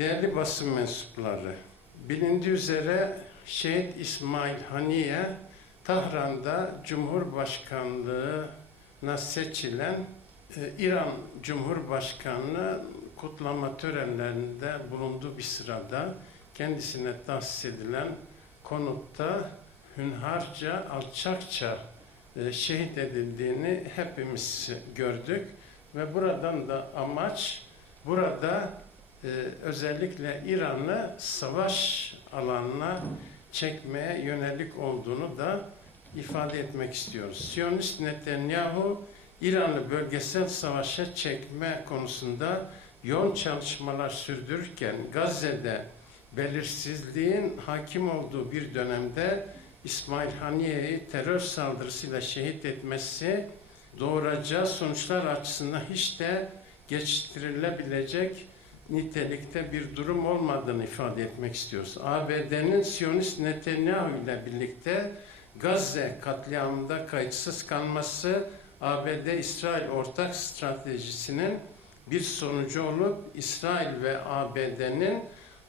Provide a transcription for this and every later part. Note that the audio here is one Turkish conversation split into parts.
Değerli basın mensupları, bilindiği üzere Şehit İsmail Haniye Tahran'da Cumhurbaşkanlığına seçilen e, İran Cumhurbaşkanlığı kutlama törenlerinde bulunduğu bir sırada kendisine tahsis edilen konutta hünharca, alçakça e, şehit edildiğini hepimiz gördük ve buradan da amaç burada e, özellikle İran'ı savaş alanına çekmeye yönelik olduğunu da ifade etmek istiyoruz. Siyonist Netanyahu İran'ı bölgesel savaşa çekme konusunda yoğun çalışmalar sürdürürken Gazze'de belirsizliğin hakim olduğu bir dönemde İsmail Haniye'yi terör saldırısıyla şehit etmesi doğuracağı sonuçlar açısından hiç de geçiştirilebilecek nitelikte bir durum olmadığını ifade etmek istiyoruz. ABD'nin Siyonist Netanyahu ile birlikte Gazze katliamında kayıtsız kalması ABD-İsrail ortak stratejisinin bir sonucu olup İsrail ve ABD'nin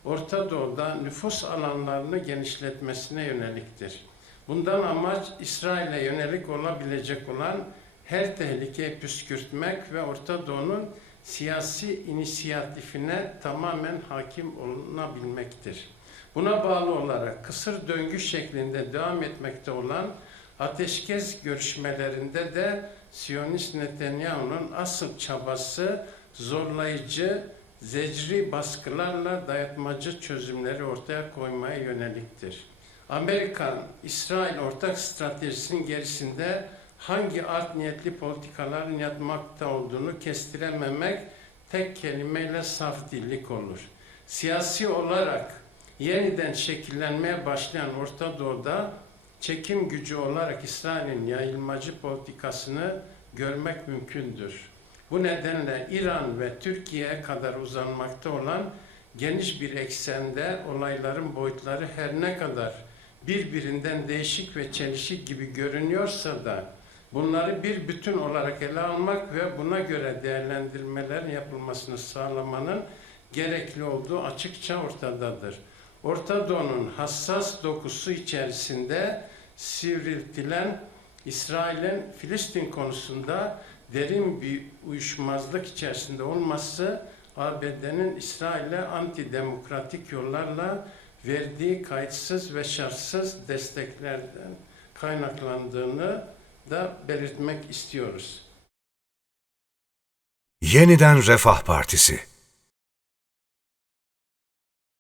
Orta Doğu'da nüfus alanlarını genişletmesine yöneliktir. Bundan amaç İsrail'e yönelik olabilecek olan her tehlikeyi püskürtmek ve Orta Doğu'nun siyasi inisiyatifine tamamen hakim olunabilmektir. Buna bağlı olarak kısır döngü şeklinde devam etmekte olan ateşkes görüşmelerinde de Siyonist Netanyahu'nun asıl çabası zorlayıcı, zecri baskılarla dayatmacı çözümleri ortaya koymaya yöneliktir. Amerikan-İsrail ortak stratejisinin gerisinde hangi art niyetli politikaların yatmakta olduğunu kestirememek tek kelimeyle saf dillik olur. Siyasi olarak yeniden şekillenmeye başlayan Orta Doğu'da çekim gücü olarak İsrail'in yayılmacı politikasını görmek mümkündür. Bu nedenle İran ve Türkiye'ye kadar uzanmakta olan geniş bir eksende olayların boyutları her ne kadar birbirinden değişik ve çelişik gibi görünüyorsa da bunları bir bütün olarak ele almak ve buna göre değerlendirmelerin yapılmasını sağlamanın gerekli olduğu açıkça ortadadır. Orta Doğu'nun hassas dokusu içerisinde sivriltilen İsrail'in Filistin konusunda derin bir uyuşmazlık içerisinde olması ABD'nin İsrail'e antidemokratik yollarla verdiği kayıtsız ve şartsız desteklerden kaynaklandığını da belirtmek istiyoruz. Yeniden Refah Partisi